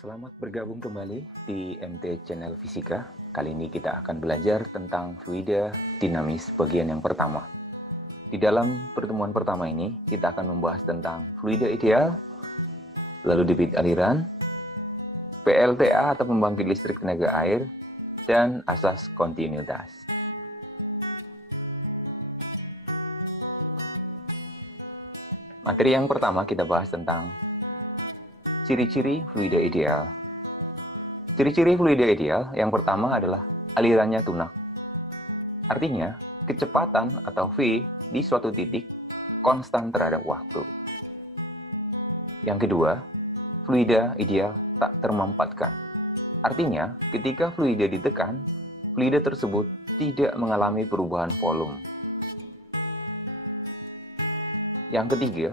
Selamat bergabung kembali di MT Channel Fisika. Kali ini kita akan belajar tentang fluida dinamis bagian yang pertama. Di dalam pertemuan pertama ini, kita akan membahas tentang fluida ideal, lalu debit aliran, PLTA atau pembangkit listrik tenaga air, dan asas kontinuitas. Materi yang pertama kita bahas tentang ciri-ciri fluida ideal. Ciri-ciri fluida ideal yang pertama adalah alirannya tunak. Artinya, kecepatan atau V di suatu titik konstan terhadap waktu. Yang kedua, fluida ideal tak termampatkan. Artinya, ketika fluida ditekan, fluida tersebut tidak mengalami perubahan volume. Yang ketiga,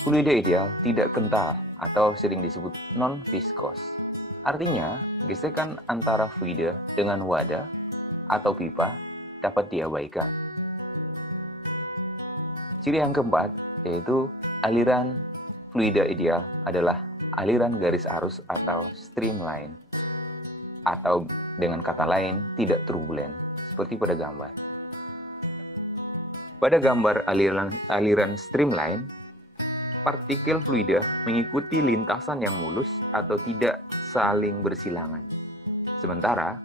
fluida ideal tidak kental atau sering disebut non-viskos. Artinya, gesekan antara fluida dengan wadah atau pipa dapat diabaikan. Ciri yang keempat yaitu aliran fluida ideal adalah aliran garis arus atau streamline, atau dengan kata lain tidak turbulen, seperti pada gambar. Pada gambar aliran streamline, partikel fluida mengikuti lintasan yang mulus atau tidak saling bersilangan. Sementara,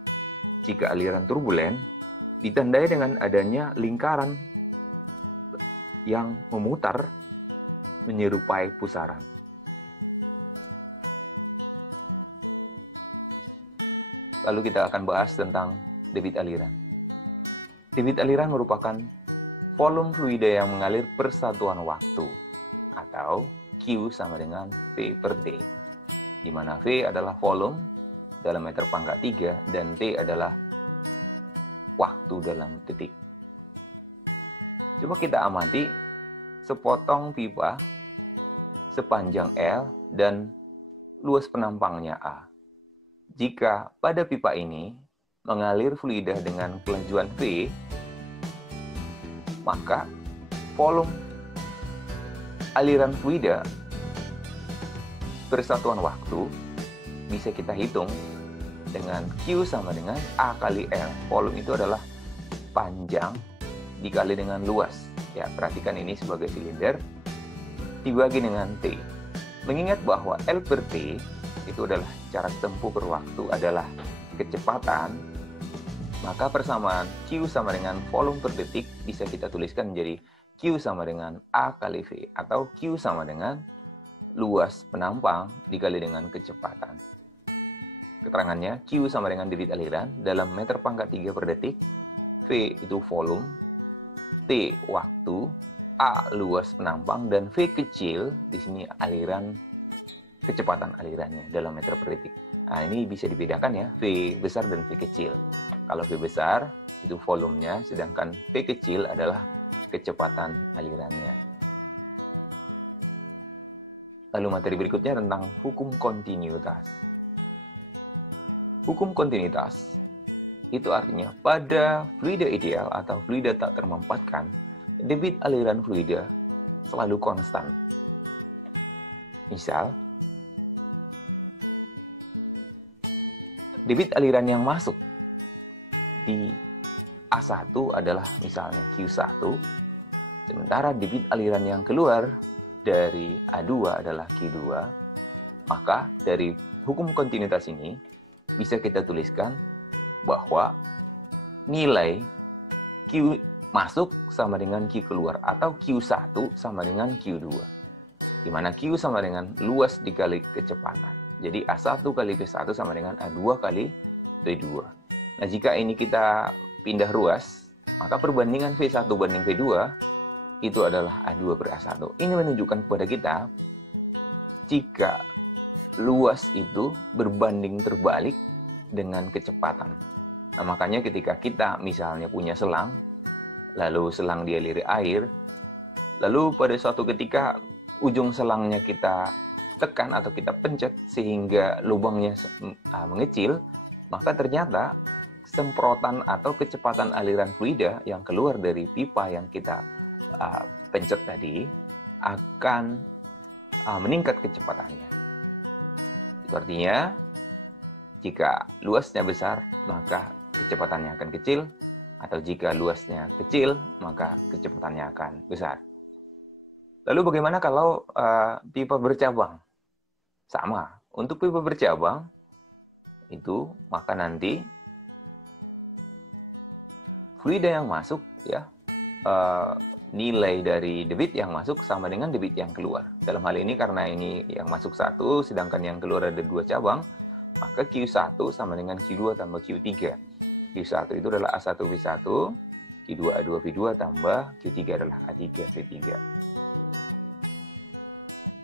jika aliran turbulen, ditandai dengan adanya lingkaran yang memutar menyerupai pusaran. Lalu kita akan bahas tentang debit aliran. Debit aliran merupakan volume fluida yang mengalir per satuan waktu, atau Q sama dengan V per T, di mana V adalah volume dalam meter pangkat 3 dan T adalah waktu dalam detik. Coba kita amati sepotong pipa sepanjang L dan luas penampangnya A. Jika pada pipa ini mengalir fluida dengan kelajuan V, maka volume aliran fluida persatuan waktu bisa kita hitung dengan Q sama dengan A kali L. Volume itu adalah panjang dikali dengan luas. Ya, perhatikan ini sebagai silinder dibagi dengan T. Mengingat bahwa L per T itu adalah jarak tempuh per waktu adalah kecepatan, maka persamaan Q sama dengan volume per detik bisa kita tuliskan menjadi Q sama dengan A kali V, atau Q sama dengan luas penampang dikali dengan kecepatan. Keterangannya, Q sama dengan debit aliran dalam meter pangkat 3 per detik, V itu volume, T waktu, A luas penampang, dan V kecil, di sini aliran, kecepatan alirannya dalam meter per detik. Nah, ini bisa dibedakan ya, V besar dan V kecil. Kalau V besar itu volumenya, sedangkan V kecil adalah kecepatan alirannya. Lalu materi berikutnya tentang hukum kontinuitas. Hukum kontinuitas itu artinya pada fluida ideal atau fluida tak termampatkan, debit aliran fluida selalu konstan. Misal, debit aliran yang masuk di A1 adalah misalnya Q1, sementara debit aliran yang keluar dari A2 adalah Q2, maka dari hukum kontinuitas ini bisa kita tuliskan bahwa nilai Q masuk sama dengan Q keluar, atau Q1 sama dengan Q2, di mana Q sama dengan luas dikali kecepatan. Jadi A1 kali V1 sama dengan A2 kali V2. Nah, jika ini kita pindah ruas, maka perbandingan V1 banding V2 itu adalah A2 per A1. Ini menunjukkan kepada kita jika luas itu berbanding terbalik dengan kecepatan. Nah, makanya ketika kita misalnya punya selang, lalu selang dialiri air, lalu pada suatu ketika ujung selangnya kita tekan atau kita pencet sehingga lubangnya mengecil, maka ternyata semprotan atau kecepatan aliran fluida yang keluar dari pipa yang kita pencet tadi akan meningkat kecepatannya. Itu artinya, jika luasnya besar, maka kecepatannya akan kecil, atau jika luasnya kecil, maka kecepatannya akan besar. Lalu bagaimana kalau pipa bercabang? Sama, untuk pipa bercabang, itu maka nanti fluida yang masuk, ya, nilai dari debit yang masuk sama dengan debit yang keluar. Dalam hal ini karena ini yang masuk 1, sedangkan yang keluar ada 2 cabang, maka Q1 sama dengan Q2 tambah Q3. Q1 itu adalah A1V1, Q2 A2V2 tambah Q3 adalah A3V3.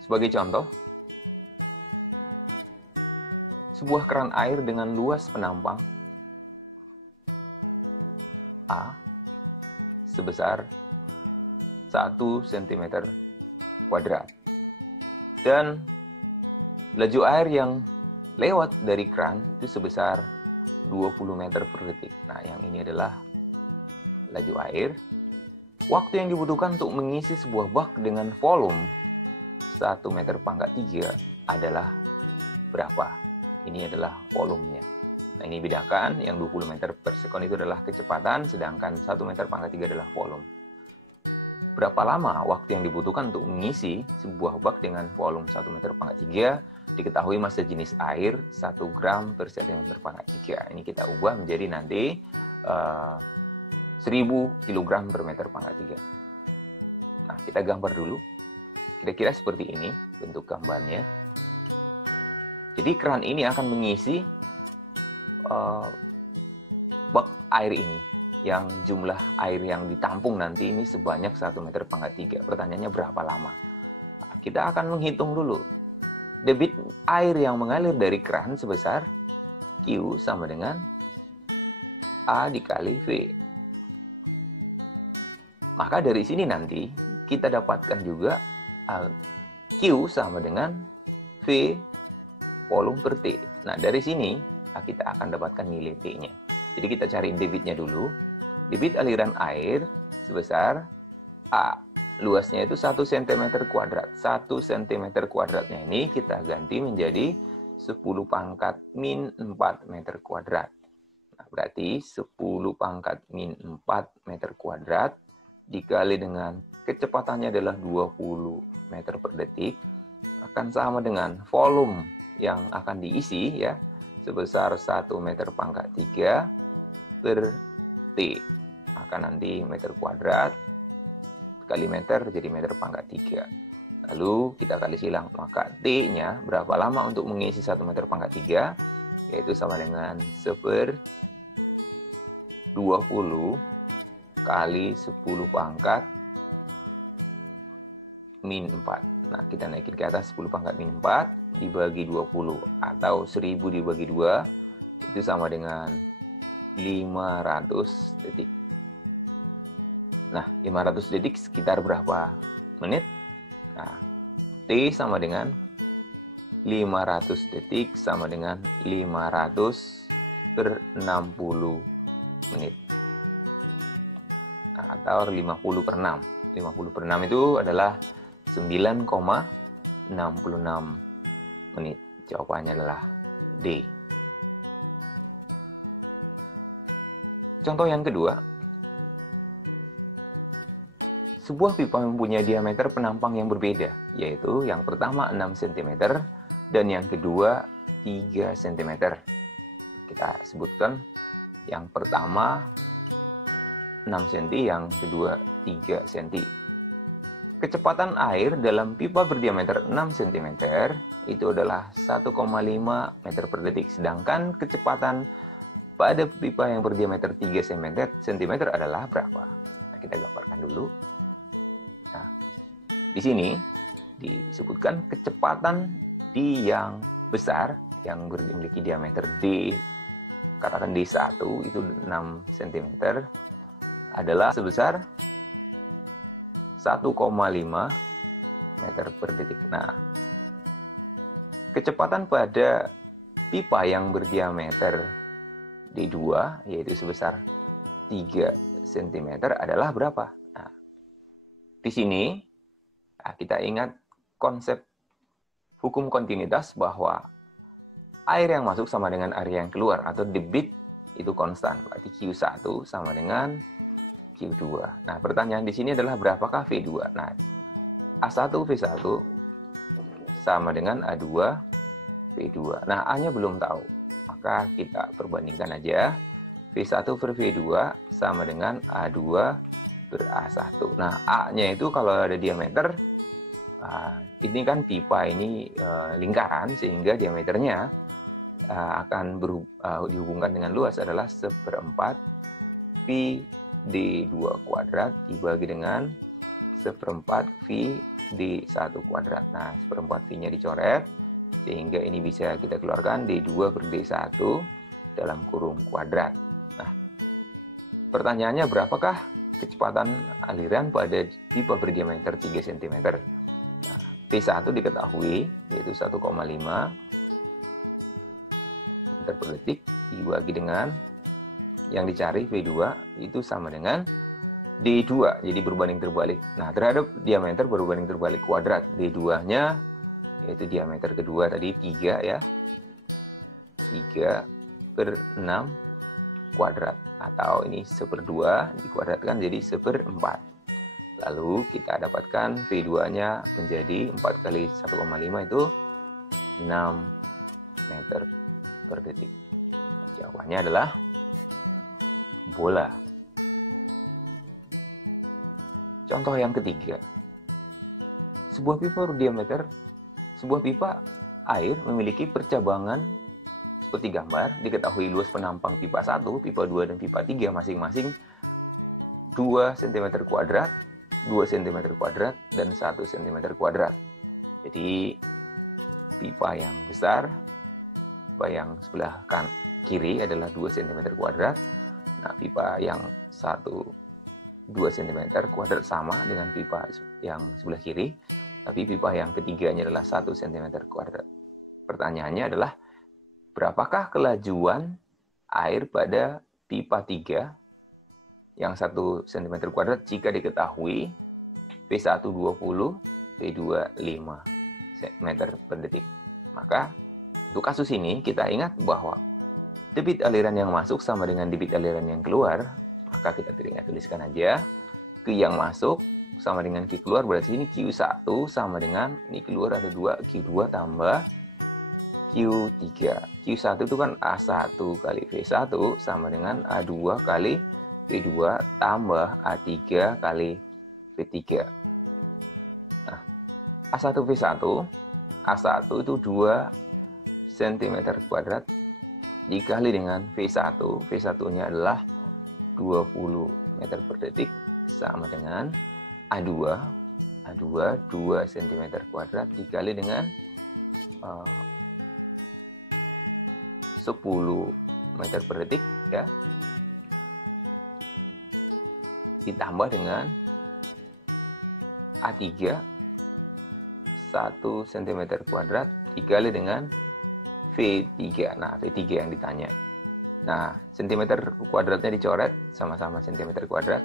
Sebagai contoh, sebuah keran air dengan luas penampang A sebesar 1 cm kuadrat. Dan laju air yang lewat dari keran itu sebesar 20 meter per detik. Nah, yang ini adalah laju air. Waktu yang dibutuhkan untuk mengisi sebuah bak dengan volume 1 meter pangkat 3 adalah berapa? Ini adalah volumenya. Nah, ini bedakan, yang 20 meter per sekon itu adalah kecepatan, sedangkan 1 meter pangkat 3 adalah volume. Berapa lama waktu yang dibutuhkan untuk mengisi sebuah bak dengan volume 1 meter pangkat 3? Diketahui massa jenis air 1 gram per centimeter pangkat 3. Ini kita ubah menjadi nanti 1000 kg per meter pangkat 3. Nah, kita gambar dulu. Kira-kira seperti ini bentuk gambarnya. Jadi keran ini akan mengisi bak air ini, yang jumlah air yang ditampung nanti ini sebanyak 1 meter pangkat 3. Pertanyaannya berapa lama? Nah, kita akan menghitung dulu. Debit air yang mengalir dari keran sebesar Q sama dengan A dikali V. Maka dari sini nanti kita dapatkan juga Q sama dengan V volume per T. Nah, dari sini kita akan dapatkan nilai T-nya. Jadi kita cari debitnya dulu. Debit aliran air sebesar A. Luasnya itu 1 cm kuadrat. 1 cm kuadratnya ini kita ganti menjadi 10 pangkat min 4 meter kuadrat. Nah, berarti 10 pangkat min 4 meter kuadrat dikali dengan kecepatannya adalah 20 meter per detik akan sama dengan volume yang akan diisi, ya, sebesar 1 meter pangkat 3 per T. Maka nanti meter kuadrat kali meter jadi meter pangkat 3. Lalu kita kali silang, maka T-nya berapa lama untuk mengisi 1 meter pangkat 3? Yaitu sama dengan 1/20 kali 10 pangkat min 4. Nah, kita naikin ke atas 10 pangkat min 4 dibagi 20, atau 1000 dibagi 2, itu sama dengan 500 detik. Nah, 500 detik sekitar berapa menit? Nah, T sama dengan 500 detik sama dengan 500/60 menit. Nah, atau 50/6. 50/6 itu adalah 9,66 menit. Jawabannya adalah D. Contoh yang kedua. Sebuah pipa mempunyai diameter penampang yang berbeda, yaitu yang pertama 6 cm dan yang kedua 3 cm. Kita sebutkan yang pertama 6 cm, yang kedua 3 cm. Kecepatan air dalam pipa berdiameter 6 cm itu adalah 1,5 meter per detik. Sedangkan kecepatan pada pipa yang berdiameter 3 cm adalah berapa? Nah, kita gambarkan dulu. Nah, di sini disebutkan kecepatan D yang besar, yang memiliki diameter D, katakan D1, itu 6 cm, adalah sebesar 1,5 meter per detik. Nah, kecepatan pada pipa yang berdiameter D2, yaitu sebesar 3 cm, adalah berapa? Nah, di sini kita ingat konsep hukum kontinuitas bahwa air yang masuk sama dengan air yang keluar, atau debit itu konstan. Berarti Q1 sama dengan Q2. Nah, pertanyaan di sini adalah berapakah V2? Nah, A1 V1 sama dengan A2 V2. Nah, A-nya belum tahu. Maka kita perbandingkan aja. V1 per V2 sama dengan A2 per A1. Nah, A-nya itu kalau ada diameter, ini kan pipa ini lingkaran, sehingga diameternya akan dihubungkan dengan luas adalah 1/4 V D2 kuadrat dibagi dengan 1/4 V D1 kuadrat. Nah, 1/4 V-nya dicoret, sehingga ini bisa kita keluarkan D2 per D1 dalam kurung kuadrat. Nah, pertanyaannya berapakah kecepatan aliran pada pipa berdiameter 3 cm? Nah, P1 diketahui, yaitu 1,5 meter per detik dibagi dengan yang dicari V2 itu sama dengan D2, jadi berbanding terbalik. Nah, terhadap diameter berbanding terbalik kuadrat. D2-nya yaitu diameter kedua tadi 3 ya. 3 per 6 kuadrat. Atau ini 1/2 dikuadratkan jadi 1/4. Lalu kita dapatkan V2-nya menjadi 4 kali 1,5 itu 6 meter per detik. Jawabannya adalah bola. Contoh yang ketiga. Sebuah pipa air memiliki percabangan seperti gambar. Diketahui luas penampang pipa 1, pipa 2, dan pipa 3 masing-masing 2 cm kuadrat, 2 cm kuadrat, dan 1 cm kuadrat. Jadi pipa yang besar, pipa yang sebelah kiri adalah 2 cm kuadrat. Nah, pipa yang 2 cm kuadrat sama dengan pipa yang sebelah kiri, tapi pipa yang ketiganya adalah 1 cm kuadrat. Pertanyaannya adalah, berapakah kelajuan air pada pipa 3 yang 1 cm kuadrat jika diketahui P1 20, P2 5 meter per detik? Maka untuk kasus ini kita ingat bahwa debit aliran yang masuk sama dengan debit aliran yang keluar. Maka kita tuliskan aja Q yang masuk sama dengan Q keluar, berarti ini Q1 sama dengan, ini keluar ada 2, Q2 tambah Q3. Q1 itu kan A1 kali V1 sama dengan A2 kali V2 tambah A3 kali V3. Nah, A1 V1, A1 itu 2 cm kuadrat dikali dengan V1. V1-nya adalah 20 meter per detik sama dengan A2 2 cm kuadrat dikali dengan 10 meter per detik ya, ditambah dengan A3 1 cm kuadrat dikali dengan V3. Nah, V3 yang ditanya. Nah, cm kuadratnya dicoret, sama-sama cm kuadrat.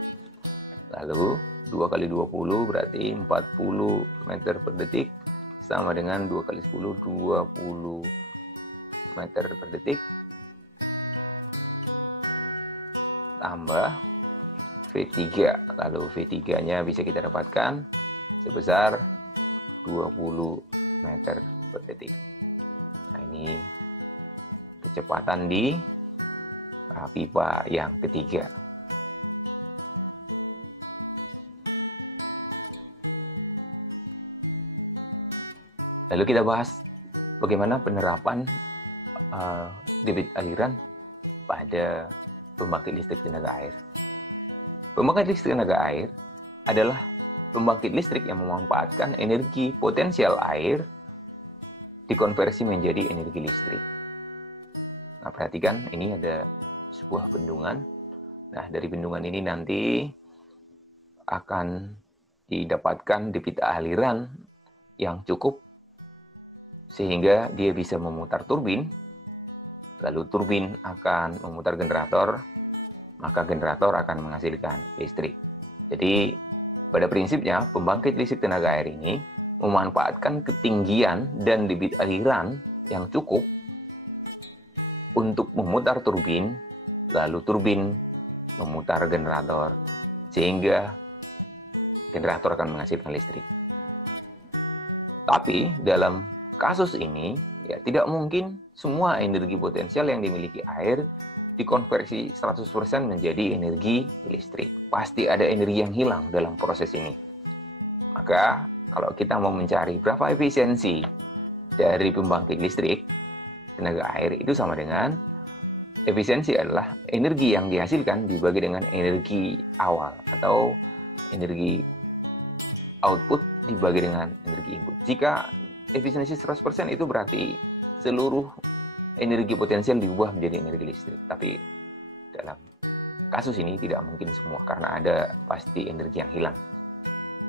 Lalu 2 kali 20 berarti 40 meter per detik sama dengan 2 kali 10, 20 meter per detik. Tambah V3. Lalu V3-nya bisa kita dapatkan sebesar 20 meter per detik. Nah, ini kecepatan di pipa yang ketiga. Lalu kita bahas bagaimana penerapan debit aliran pada pembangkit listrik tenaga air. Pembangkit listrik tenaga air adalah pembangkit listrik yang memanfaatkan energi potensial air dikonversi menjadi energi listrik. Nah, perhatikan ini ada sebuah bendungan. Nah, dari bendungan ini nanti akan didapatkan debit aliran yang cukup sehingga dia bisa memutar turbin. Lalu turbin akan memutar generator, maka generator akan menghasilkan listrik. Jadi pada prinsipnya pembangkit listrik tenaga air ini memanfaatkan ketinggian dan debit aliran yang cukup untuk memutar turbin, lalu turbin memutar generator, sehingga generator akan menghasilkan listrik. Tapi dalam kasus ini, ya tidak mungkin semua energi potensial yang dimiliki air dikonversi 100% menjadi energi listrik. Pasti ada energi yang hilang dalam proses ini. Maka kalau kita mau mencari berapa efisiensi dari pembangkit listrik tenaga air, itu sama dengan efisiensi adalah energi yang dihasilkan dibagi dengan energi awal atau energi output dibagi dengan energi input. Jika efisiensi 100% itu berarti seluruh energi potensial diubah menjadi energi listrik. Tapi dalam kasus ini tidak mungkin semua karena ada pasti energi yang hilang.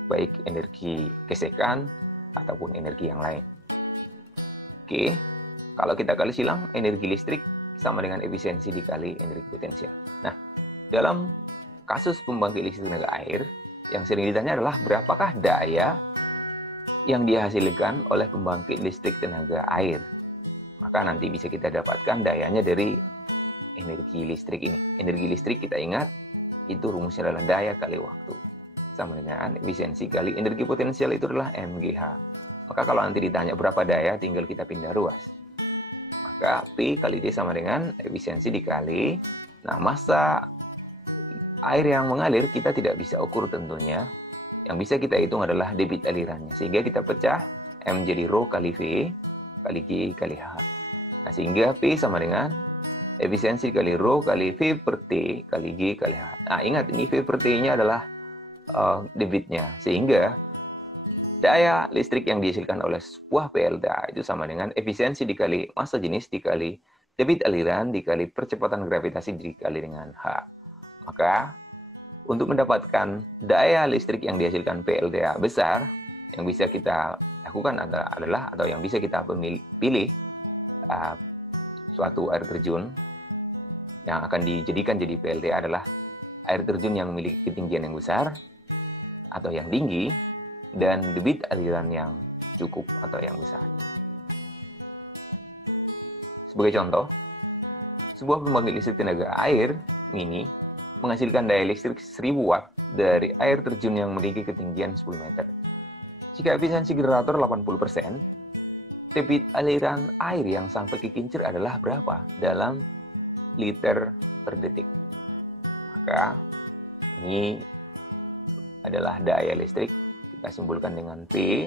Baik energi gesekan ataupun energi yang lain. Oke, kalau kita kali silang, energi listrik sama dengan efisiensi dikali energi potensial. Nah, dalam kasus pembangkit listrik tenaga air, yang sering ditanya adalah berapakah daya yang dihasilkan oleh pembangkit listrik tenaga air. Maka nanti bisa kita dapatkan dayanya dari energi listrik ini. Energi listrik kita ingat, itu rumusnya adalah daya kali waktu. Sama dengan efisiensi kali energi potensial itu adalah MGH. Maka kalau nanti ditanya berapa daya, tinggal kita pindah ruas. Maka P kali D sama dengan efisiensi dikali. Nah, massa air yang mengalir kita tidak bisa ukur tentunya. Yang bisa kita hitung adalah debit alirannya. Sehingga kita pecah M jadi rho kali V kali G kali H. Nah, sehingga P sama dengan efisiensi kali rho kali V per T kali G kali H. Nah, ingat ini V per T-nya adalah debitnya. Sehingga daya listrik yang dihasilkan oleh sebuah PLTA itu sama dengan efisiensi dikali massa jenis dikali debit aliran dikali percepatan gravitasi dikali dengan H. Maka untuk mendapatkan daya listrik yang dihasilkan PLTA besar, yang bisa kita lakukan adalah atau yang bisa kita pilih suatu air terjun yang akan dijadikan jadi PLTA adalah air terjun yang memiliki ketinggian yang besar atau yang tinggi dan debit aliran yang cukup atau yang besar. Sebagai contoh, sebuah pembangkit listrik tenaga air mini menghasilkan daya listrik 1000 watt dari air terjun yang memiliki ketinggian 10 meter. Jika efisiensi generator 80%, debit aliran air yang sampai ke kincir adalah berapa dalam liter per detik? Maka ini adalah daya listrik, kita simbolkan dengan P,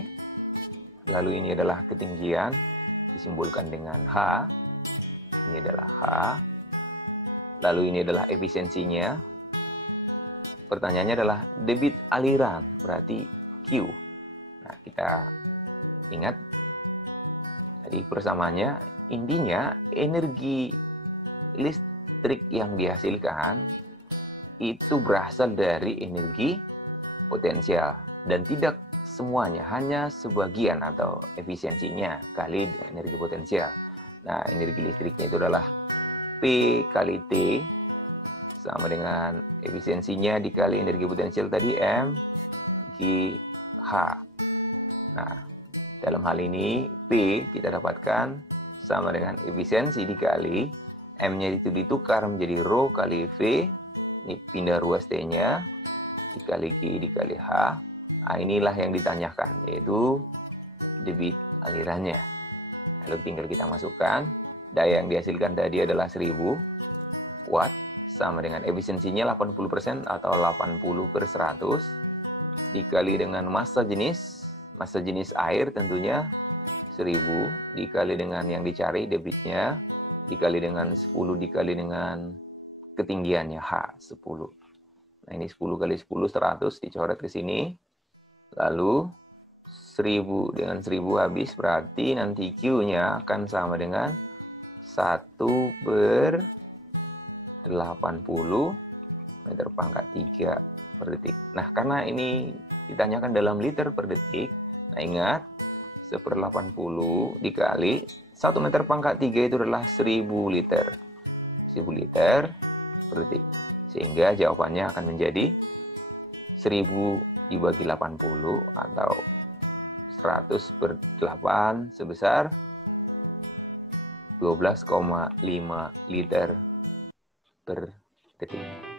lalu ini adalah ketinggian, disimbolkan dengan H, ini adalah H, lalu ini adalah efisiensinya. Pertanyaannya adalah debit aliran, berarti Q. Nah, kita ingat tadi persamaannya, intinya energi listrik yang dihasilkan itu berasal dari energi potensial dan tidak semuanya, hanya sebagian atau efisiensinya kali energi potensial. Nah, energi listriknya itu adalah P kali T sama dengan efisiensinya dikali energi potensial tadi M G H. Nah, dalam hal ini P kita dapatkan sama dengan efisiensi dikali M-nya itu ditukar menjadi rho kali V, ini pindah ruas T-nya dikali G dikali H. Nah, inilah yang ditanyakan, yaitu debit alirannya. Lalu tinggal kita masukkan, daya yang dihasilkan tadi adalah 1000 watt, sama dengan efisiensinya 80% atau 80/100, dikali dengan massa jenis air tentunya 1000, dikali dengan yang dicari debitnya, dikali dengan 10, dikali dengan ketinggiannya H, 10. Nah, ini 10 kali 10, 100, dicoret ke sini. Lalu 1000 dengan 1000 habis, berarti nanti Q-nya akan sama dengan 1/80 meter pangkat 3 per detik. Nah, karena ini ditanyakan dalam liter per detik, nah ingat 1/80 dikali 1 meter pangkat 3 itu adalah 1000 liter. 1000 liter per detik. Sehingga jawabannya akan menjadi 1000 dibagi 80 atau 100/8 sebesar 12,5 liter per detik.